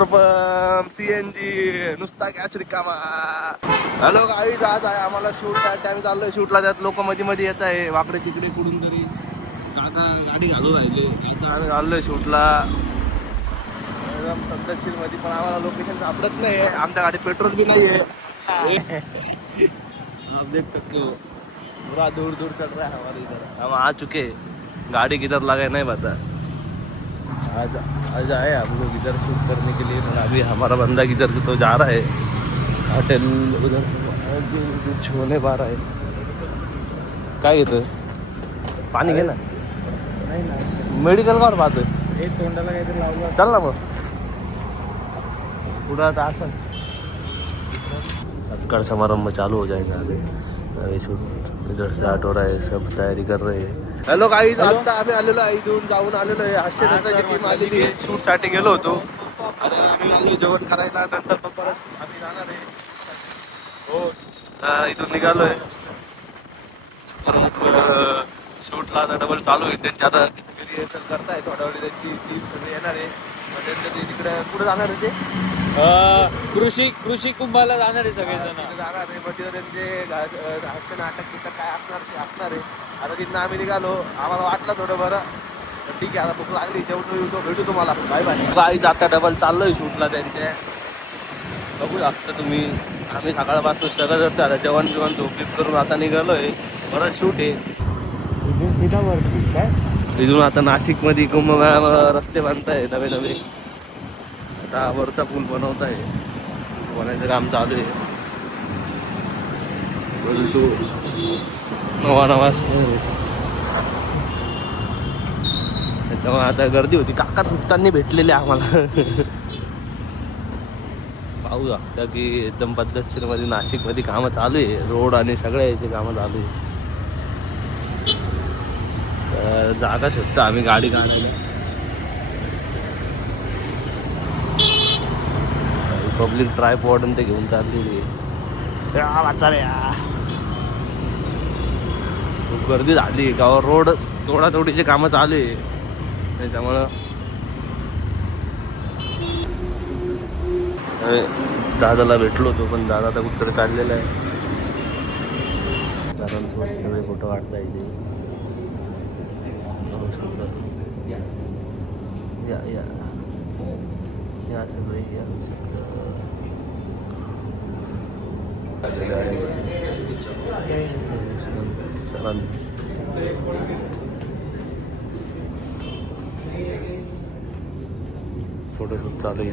Petrol pump, CNG, नुसता gas रिकामा. Hello guys, आज आहे आम्हाला शूट टाइम चाललोय शूटला. त्यात लोक मध्ये मध्ये येत आहे वाकडे तिकडे कुठून तरी. काका गाडी घालून राहिले. आता आम्ही चाललोय शूटला एकदम पद्धतशीर मध्ये, पण आम्हाला लोकेशन सापडत नाही. आमच्या गाडीत पेट्रोल भी नाही आहे. आप देख सकते हो पूरा दूर दूर चल रहा है हमारे इधर. हम आ चुके, गाड़ी किधर लगा नहीं पता. आज आज आए हम लोग इधर शूट करने के लिए. अभी हमारा बंदा किधर तो जा रहा है हॉटेल उधर कुछ होने पा रहा है. काय घेतोय? पाणी घे ना. नाही ना, मेडिकल का पाहतोय? हे तोंडाला काहीतरी लावलं. चल ना मग पुढं आता असं सत्कार समारंभ चालू हो जाएगा. अभी शूट इधर से आठ हो रहा है, सब तयारी कर रहे हैं. हॅलो गाईज, आता आम्ही आलेलो आहे इथून जाऊन आलेलो आहे. हास्यची टीम आलेली आहे. शूट साठी गेलो होतो आणि आम्ही आलो जेवण करायला. नंतर मग परत आम्ही जाणार आहे. हो इथून निघालोय. परत शूटला आता डबल चालू आहे. त्यांची आता रिहर्सल करताय थोड्या वेळ. त्यांची टीम सगळी येणार आहे. मग त्यांचं ते तिकडे कुठे जाणार आहे ते कृषी कुंभाला जाणार आहे सगळेजण. तिथे जाणार आहे. मग तिथे त्यांचे हास्य नाटक तिथं काय असणार ते असणार आहे. आता तिथनं आम्ही निघालो. आम्हाला वाटलं थोडं बरं, तर ठीक आहे आता भूक लागली. जेवतो भेटू तुम्हाला. Bye bye. गाईज आता डबल चाललोय शूटला त्यांचे. बघू शकता तुम्ही. आम्ही सकाळपासून सगळं करतो. आता जेवण जेवण झोपीप करून आता निघालोय. बरं शूट आहे काय इथून. आता नाशिकमध्ये कुंभमेळा रस्ते बांधताय नवे नवे. आता वरचा पूल बनवत आहे. बनायचं काम चालू आहे. बोलतो नवा नवा त्याच्यामुळे आता गर्दी होती. काका चुकताना भेटलेले आम्हाला. पाहू शकता की एकदम पद्धतशीर मध्ये नाशिकमध्ये कामं चालू आहे. रोड आणि सगळ्या याचे कामं चालू आहे. जागा शकता आम्ही गाडी काढायला. पब्लिक ट्रायपॉड ते घेऊन चाललेली आहे. खूप गर्दी झाली. गावावर रोड तोडातोडीचे कामं चालू आहे. त्याच्यामुळं दादाला भेटलो होतो, पण दादा आता कुठेतरी चाललेला आहे. दादांसोबत सगळे फोटो काढता येते. या सगळे या फोटो शूट चालू आहे.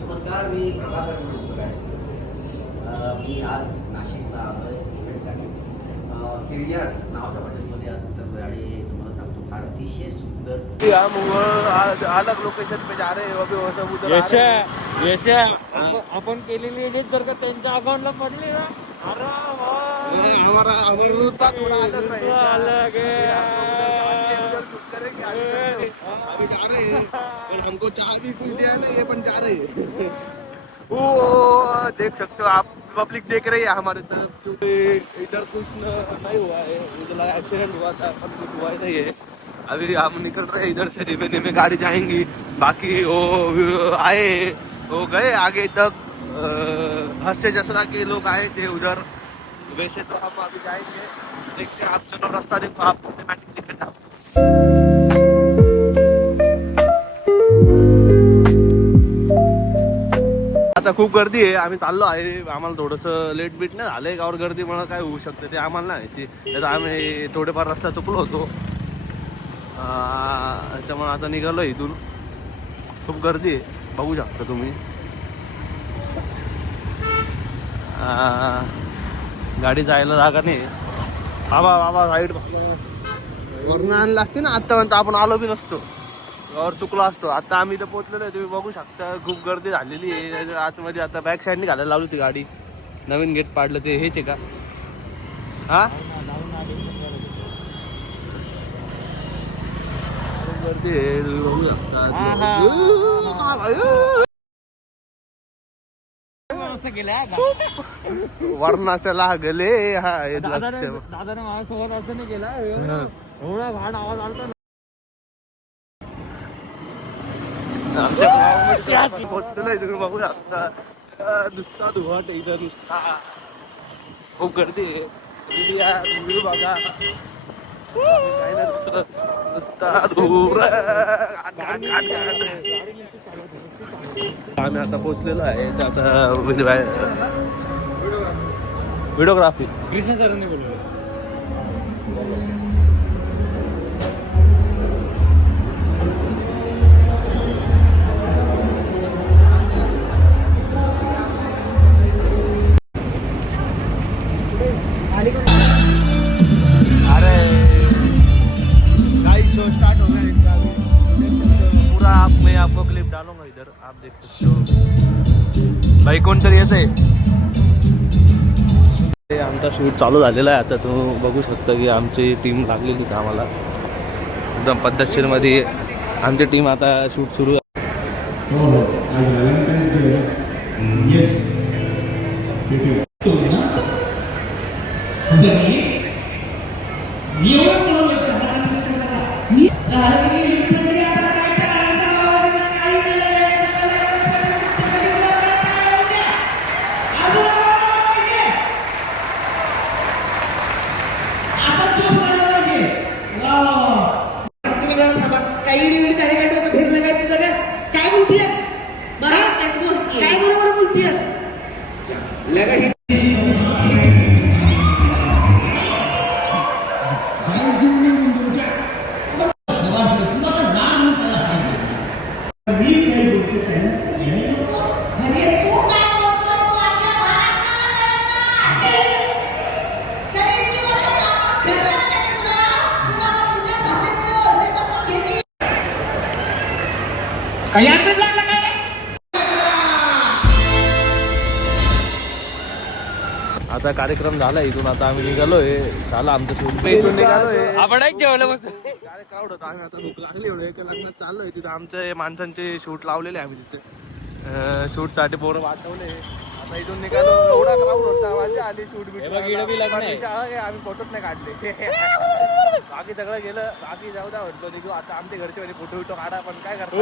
नमस्कार, मी प्रभाकर बोलतोय. मी आज नाशिकला आलोय इव्हेंटसाठी. किर्यार नावाच्या हॉटेलमध्ये आज उतरलोय आणि तुम्हाला सांगतो फार अतिशय सुंदर. हम अलग लोकेशन पे जा रहे हैं. अभी वो सब उधर आपण केलेली एडिट जर का त्यांच्या अकाउंटला पडली ना, हमारा रुतबा थोड़ा अलग अभी जा रहे हैं. और हमको चाय भी कुछ दिया नहीं, ये पण जा रहे हैं. वो देख सकते हो आप, पब्लिक देख रही है हमारे तरफ, क्योंकि इधर कुछ नहीं हुआ है. मुझे लगा एक्सीडेंट हुआ था, पर कुछ हुआ ही नहीं है. अभी हम निकल रहे हैं इधर से. धीमे धीमे गाड़ी जाएंगी. बाकी वो आए, वो गए आगे तक. हास्य जसरा के लोग आए थे उधर. वैसे तो हम अभी जाएंगे. देखते हैं आप. चलो रास्ता देखो आप. सिनेमैटिक दिखेगा. आता खूप गर्दी आहे. आम्ही चाललो आहे. आम्हाला थोडंसं लेट बीट नाही झालंय. गावावर गर्दी मला काय होऊ शकते ते आम्हाला नाही माहिती. तर आम्ही थोडेफार रस्ता चुकलो होतो. त्याच्यामुळे आता निघालो इथून. खूप गर्दी आहे, बघू शकता तुम्ही. गाडी जायला जागा नाही. बाबा बाबा साईड वरून आणला असते ना आत्तापर्यंत आपण आलो बी नसतो. गावावर चुकलो असतो. आता आम्ही इथं पोहोचलेलो आहे. तुम्ही बघू शकता खूप गर्दी झालेली आहे आतमध्ये. आता बॅक साईडने घालायला लावली होती गाडी. नवीन गेट पाडलं ते हेच आहे का? हा गर्दी आहे, तुम्ही बघू शकता. असं केलं वर्णाचं लागले हा हे लक्ष. दादाने माझ्यासोबत असं नाही केला एवढा घाण आवाज आलता ना. आमच्या गावामध्ये आपण पोहोचलेलो आहे, तुम्ही बघू शकता. नुसता धुवाट आहे इथं, नुसता खूप गर्दी आहे. तुम्ही या व्ह्यू बघा, काही नाही दुसरं, नुसता धूर. आम्ही आता पोहोचलेलो आहे आता व्हिडिओग्राफी. कृष्ण सरांनी बोलवलं. अरे गाइस शो स्टार्ट हो गया इनका भी। पूरा मैं आपको क्लिप डालूंगा इधर, आप देख सकते हो. भाई कोणतरी येत आहे. आमचा शूट चालू झालेला आहे आता. तुम्ही बघू शकता की आमची टीम लागलेली कामाला एकदम पद्धतशीरमध्ये. आमची टीम आता शूट सुरू. हो आज व्हॅलेंटाईन्स डे. येस मी एवढंच बोललो मी काय बोलतीयस बरं तेच बोलतीय काय बरोबर बोलतीयस मी काय बोलतो त्यांना कळलं नको. अरे तू काय बोलतोस तू आपल्या महाराष्ट्राला तरी इतकी वर्ष आपण भेटलं नाही तुला तुझ्या भाषेत बोल ते शपथ घेते काय याद लागला काय आता कार्यक्रम झाला इथून. आता आम्ही निघालोय. झाला आमचं शूट. इथून निघालोय. आपण एक जेवलं बसून. काय क्राऊड होता. आम्ही आता भूक लागली एवढं एका लग्नात चाललोय. तिथं आमचे माणसांचे शूट लावलेले आम्ही तिथे. शूटसाठी पोरं वाचवले. आता इथून निघालो. एवढा क्राऊड होता. माझ्या आधी शूट बीट इकडं बी लग्न आहे. आम्ही फोटोच नाही काढले. बाकी सगळं गेलं. बाकी जाऊ द्या म्हटलं निघू. आता आमच्या घरचे म्हणजे फोटो बिटो काढा, पण काय करतो.